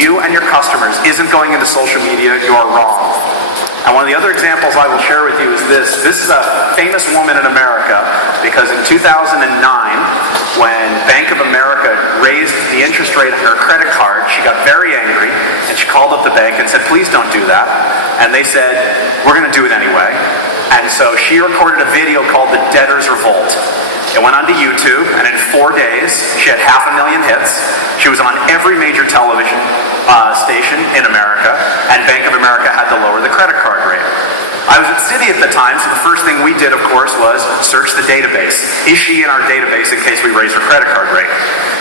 you and your customers isn't going into social media, you're wrong. And one of the other examples I will share with you is this. This is a famous woman in America because in 2009, when Bank of America raised the interest rate on her credit card, she got very angry and she called up the bank and said, please don't do that. And they said, we're going to do it anyway. And so she recorded a video called The Debtor's Revolt. It went onto YouTube, and in 4 days, she had 500,000 hits. She was on every major television station in America, and Bank of America had to lower the credit card rate. I was at Citi at the time, so the first thing we did, of course, was search the database. Is she in our database in case we raise her credit card rate?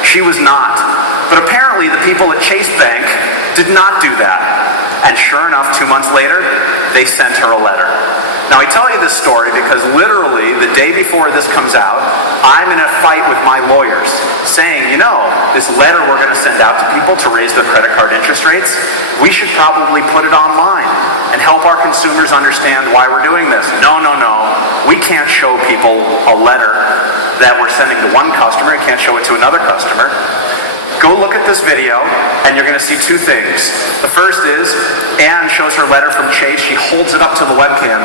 She was not. But apparently, the people at Chase Bank did not do that. And sure enough, 2 months later, they sent her a letter. Now, I tell you this story because literally the day before this comes out, I'm in a fight with my lawyers saying, you know, this letter we're going to send out to people to raise their credit card interest rates, we should probably put it online and help our consumers understand why we're doing this. No. We can't show people a letter that we're sending to one customer. We can't show it to another customer. Go look at this video, and you're going to see two things. The first is, Anne shows her letter from Chase. She holds it up to the webcam.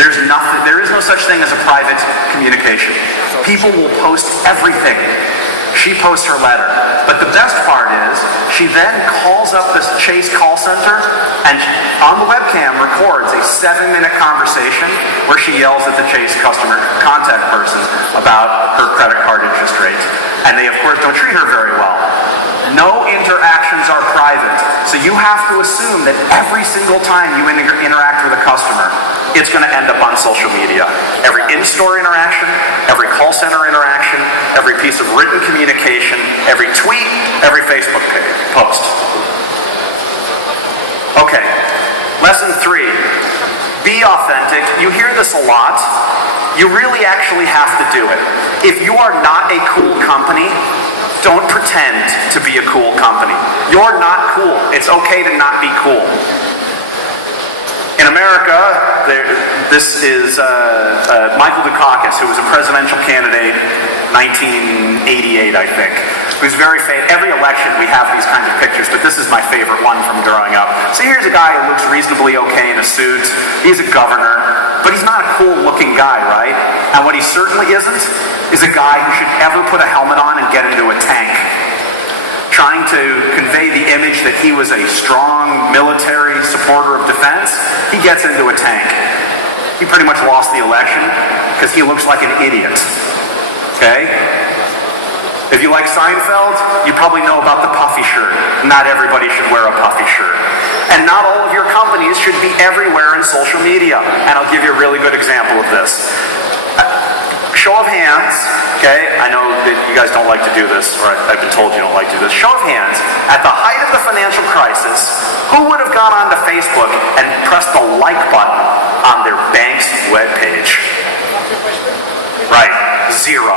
There is no such thing as a private communication. People will post everything. She posts her letter. But the best part is, she then calls up this Chase call center, and on the webcam records a 7-minute conversation where she yells at the Chase customer contact person about her credit card interest rate. And they, of course, don't treat her very well. No interactions are private. So you have to assume that every single time you interact with a customer, it's going to end up on social media. Every in-store interaction, every call center interaction, every piece of written communication, every tweet, every Facebook post. Okay, lesson 3. Be authentic. You hear this a lot. You really actually have to do it. If you are not a cool company, don't pretend to be a cool company. You're not cool. It's okay to not be cool. In America, this is Michael Dukakis, who was a presidential candidate 1988, I think. Who's very famous. Every election we have these kinds of pictures, but this is my favorite one from growing up. So here's a guy who looks reasonably okay in a suit. He's a governor, but he's not a cool-looking guy, right? And what he certainly isn't is a guy who should ever put a helmet on and get into a tank. Trying to convey the image that he was a strong military supporter of defense, he gets into a tank. He pretty much lost the election because he looks like an idiot. Okay? If you like Seinfeld, you probably know about the puffy shirt. Not everybody should wear a puffy shirt. And not all of your companies should be everywhere in social media. And I'll give you a really good example of this. Show of hands, okay? I know that you guys don't like to do this, or I've been told you don't like to do this. Show of hands, at the height of the financial crisis, who would have gone onto Facebook and pressed the like button on their bank's webpage? Right, 0,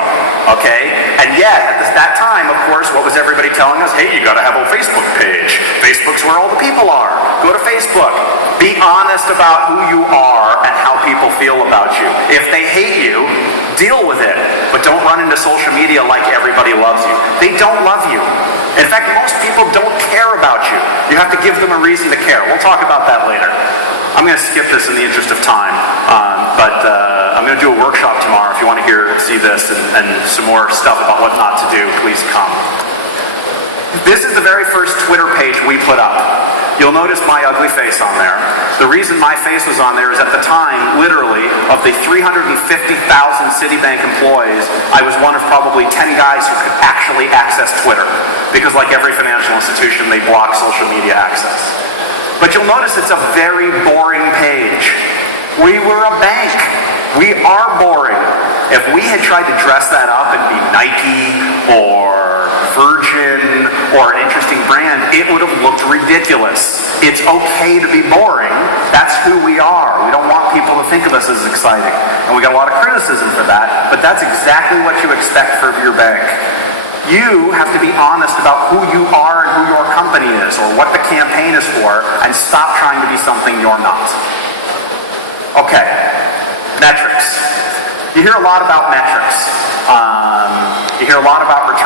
okay? And yet, at that time, of course, what was everybody telling us? Hey, you gotta have a Facebook page. Facebook's where all the people are. Go to Facebook. Be honest about who you are and how people feel about you. If they hate you, deal with it. But don't run into social media like everybody loves you. They don't love you. In fact, most people don't care about you. You have to give them a reason to care. We'll talk about that later. I'm going to skip this in the interest of time, but I'm going to do a workshop tomorrow. If you want to see this and some more stuff about what not to do, please come. This is the very first Twitter page we put up. You'll notice my ugly face on there. The reason my face was on there is at the time, literally, of the 350,000 Citibank employees, I was one of probably 10 guys who could actually access Twitter. Because like every financial institution, they block social media access. But you'll notice it's a very boring page. We were a bank. We are boring. If we had tried to dress that up and be Nike or Virgin or an interesting brand, it would have looked ridiculous. It's okay to be boring. That's who we are. We don't want people to think of us as exciting. And we got a lot of criticism for that, but that's exactly what you expect from your bank. You have to be honest about who you are and who your company is, or what the campaign is for, and stop trying to be something you're not. Okay, metrics. You hear a lot about metrics. You hear a lot about return